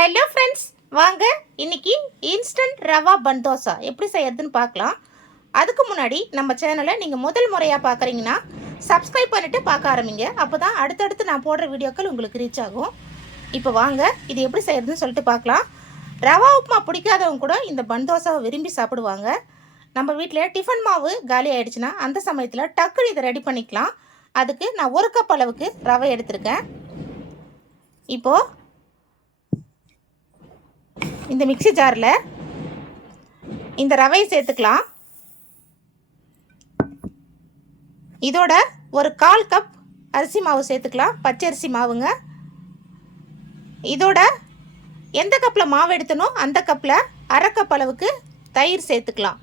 Hello friends, வாங்க இன்னைக்கு instant rava பன் தோசை எப்படி செய்யறதுன்னு பார்க்கலாம். அதுக்கு முன்னாடி நம்ம சேனலை நீங்கள் முதல் முறையாக பார்க்குறீங்கன்னா சப்ஸ்கிரைப் பண்ணிவிட்டு பார்க்க ஆரம்பிங்க. அப்போ தான் அடுத்தடுத்து நான் போடுற வீடியோக்கள் உங்களுக்கு ரீச் ஆகும். இப்போ வாங்க இது எப்படி செய்யறதுன்னு சொல்லிட்டு பார்க்கலாம். ரவா உப்புமா பிடிக்காதவங்க கூட இந்த பன் தோசாவை விரும்பி சாப்பிடுவாங்க. நம்ம வீட்டில் டிஃபன் மாவு காலி ஆகிடுச்சுன்னா அந்த சமயத்தில் டக்குன்னு இதை ரெடி பண்ணிக்கலாம். அதுக்கு நான் 1 கப் அளவுக்கு ரவை எடுத்திருக்கேன். இப்போது இந்த மிக்ஸி ஜாரில் இந்த ரவையை சேர்த்துக்கலாம். இதோட ஒரு 1/4 கப் அரிசி மாவு சேர்த்துக்கலாம், பச்சை அரிசி மாவுங்க. இதோட எந்த கப்பில் மாவு எடுத்தனோ அந்த கப்பில் 1/2 கப் அளவுக்கு தயிர் சேர்த்துக்கலாம்.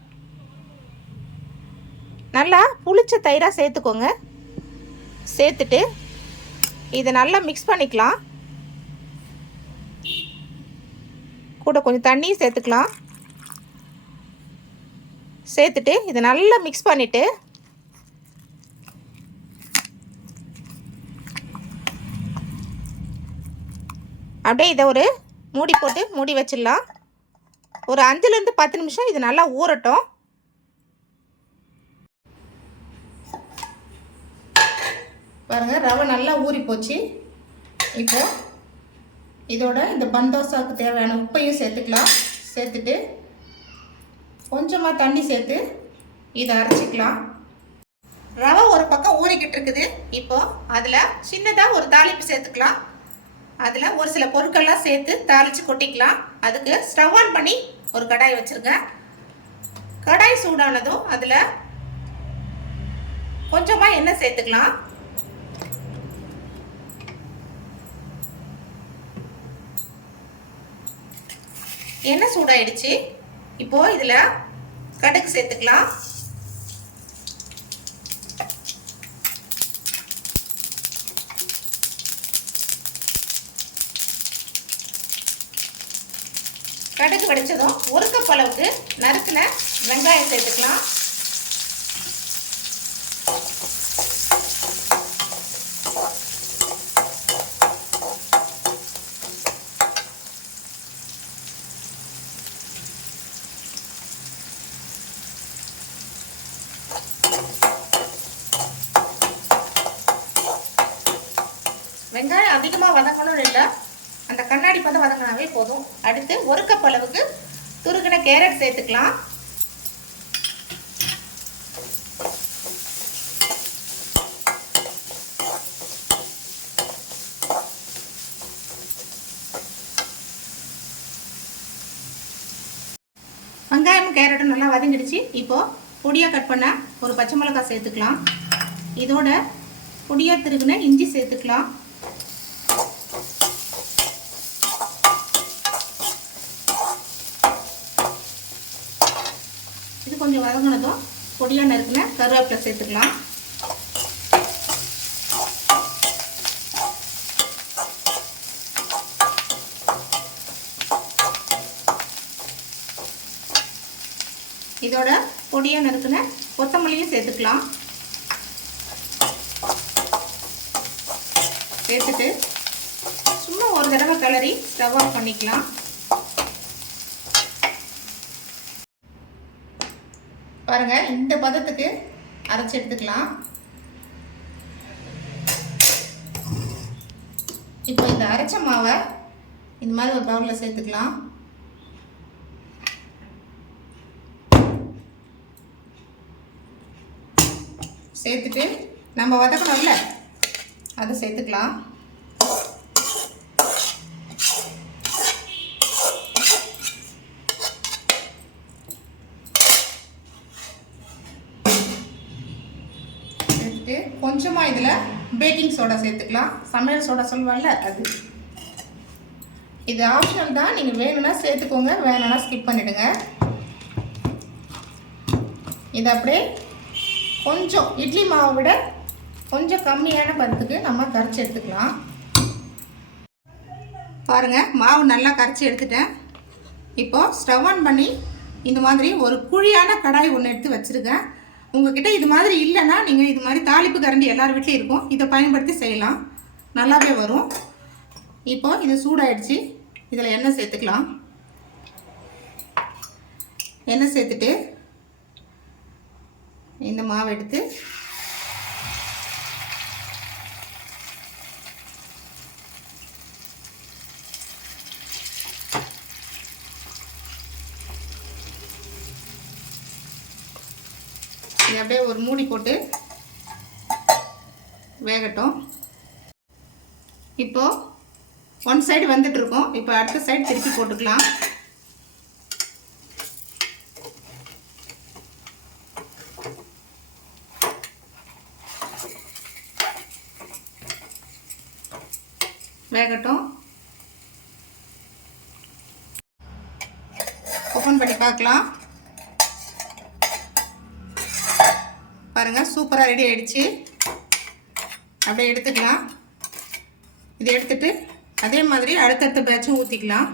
நல்லா புளிச்ச தயிராக சேர்த்துக்கோங்க. சேர்த்துட்டு இதை நல்லா மிக்ஸ் பண்ணிக்கலாம். கூட கொஞ்சம் தண்ணி சேர்த்துக்கலாம். சேர்த்துட்டு இதை நல்லா மிக்ஸ் பண்ணிவிட்டு அப்படியே இதை ஒரு மூடி போட்டு மூடி வச்சிடலாம். ஒரு 5லேருந்து 10 நிமிஷம் இது நல்லா ஊறட்டும். பாருங்கள், ரவை நல்லா ஊறி போச்சு. இப்போது இதோட இந்த பன் தோசாவுக்கு தேவையான உப்பையும் சேர்த்துக்கலாம். சேர்த்துட்டு கொஞ்சமாக தண்ணி சேர்த்து இதை அரைச்சிக்கலாம். ரவை ஒரு பக்கம் ஊறிக்கிட்டு இருக்குது. இப்போது அதில் சின்னதாக ஒரு தாளிப்பு சேர்த்துக்கலாம். அதில் ஒரு சில பொருட்கள்லாம் சேர்த்து தாளித்து கொட்டிக்கலாம். அதுக்கு ஸ்டவ் ஆன் பண்ணி ஒரு கடாய் வச்சுருங்க. கடாய் சூடானதும் அதில் கொஞ்சமாக எண்ணெய் சேர்த்துக்கலாம். எண்ணெய் சூடாயிடுச்சு. இப்போது இதில் கடுகு சேர்த்துக்கலாம். கடுகு வெடிச்சதும் 1 கப் அளவுக்கு நறுக்கின வெங்காயம் சேர்த்துக்கலாம். வெங்காயம் அதிகமாக வதங்கணும்னு இல்லை, அந்த கண்ணாடி பதம் வதங்கினாவே போதும். அடுத்து 1 கப் அளவுக்கு துருகின கேரட் சேர்த்துக்கலாம். வெங்காயமும் கேரட்டும் நல்லா வதங்கிடுச்சு. இப்போது பொடியாக கட் பண்ண ஒரு பச்சை மிளகாய் சேர்த்துக்கலாம். இதோட பொடியாக திருகின இஞ்சி சேர்த்துக்கலாம். இது கொஞ்சம் வதங்கினதும் பொடியாக நறுக்கின கருவேப்பிலை சேர்த்துக்கலாம். இதோட பொடியாக நறுக்கின கொத்தமல்லியும் சேர்த்துக்கலாம். சேர்த்துட்டு சும்மா ஒரு தடவை கிளறி ஸ்டவ் ஆஃப் பண்ணிக்கலாம். பாருங்கள், இந்த பதத்துக்கு அரைச்சி எடுத்துக்கலாம். இப்போ இந்த அரைச்ச மாவை இந்த மாதிரி ஒரு பவுலில் சேர்த்துக்கலாம். சேர்த்துட்டு நம்ம வதக்கணும்ல அதை சேர்த்துக்கலாம். கொஞ்சமாக இதில் பேக்கிங் சோடா சேர்த்துக்கலாம். சமையல் சோடா சொல்லுவாங்கல்ல அது. இது ஆப்ஷனல் தான், நீங்கள் வேணும்னா சேர்த்துக்கோங்க, வேணும்னா ஸ்கிப் பண்ணிவிடுங்க. இது அப்படியே கொஞ்சம் இட்லி மாவை விட கொஞ்சம் கம்மியான பதத்துக்கு நம்ம கரைச்சி எடுத்துக்கலாம். பாருங்கள், மாவு நல்லா கரைச்சி எடுத்துட்டேன். இப்போது ஸ்டவ் ஆன் பண்ணி இந்த மாதிரி ஒரு குழியான கடாய் ஒன்று எடுத்து வச்சுருக்கேன். உங்ககிட்ட இது மாதிரி இல்லைன்னா நீங்கள் இது மாதிரி தாளிப்பு கரண்டி எல்லார் வீட்லேயும் இருக்கும், இதை பயன்படுத்தி செய்யலாம், நல்லாவே வரும். இப்போது இது சூடாயிடுச்சு. இதில் எண்ணெய் சேர்த்துக்கலாம். எண்ணெய் சேர்த்துட்டு இந்த மாவு எடுத்து இது அப்படியே ஒரு மூடி போட்டு வேகட்டும். இப்போ ஒன் சைடு வந்துட்டு இருக்கோம். இப்போ அடுத்த சைடு திருப்பி போட்டுக்கலாம். வேகட்டும். ஓப்பன் பண்ணி பார்க்கலாம். பாருங்கள், சூப்பராக ரெடி ஆயிடுச்சு. அப்படியே எடுத்துக்கலாம். இதை எடுத்துட்டு அதே மாதிரி அடுத்தடுத்த பேட்சும் ஊற்றிக்கலாம்.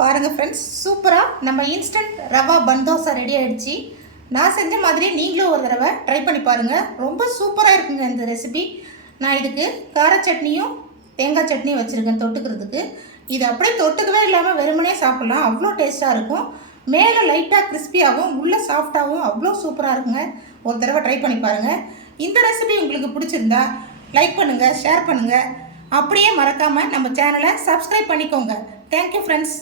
பாருங்கள் ஃப்ரெண்ட்ஸ், சூப்பராக நம்ம இன்ஸ்டன்ட் ரவா பன் தோசை ரெடி ஆகிடுச்சு. நான் செஞ்ச மாதிரி நீங்களும் ஒரு தடவை ட்ரை பண்ணி பாருங்கள். ரொம்ப சூப்பராக இருக்குங்க இந்த ரெசிபி. நான் இதுக்கு கார சட்னியும் தேங்காய் சட்னியும் வச்சுருக்கேன் தொட்டுக்கிறதுக்கு. இது அப்படியே தொட்டுக்கவே இல்லாமல் வெறுமனே சாப்பிட்லாம். அவ்வளோ டேஸ்ட்டாக இருக்கும். மேலே லைட்டாக கிறிஸ்பியாகவும் உள்ளே சாஃப்டாகவும் அவ்வளோ சூப்பராக இருக்குங்க. ஒரு தடவை ட்ரை பண்ணி பாருங்கள். இந்த ரெசிபி உங்களுக்கு பிடிச்சிருந்தா லைக் பண்ணுங்கள், ஷேர் பண்ணுங்கள். அப்படியே மறக்காமல் நம்ம சேனலை சப்ஸ்கிரைப் பண்ணிக்கோங்க. Thank you friends.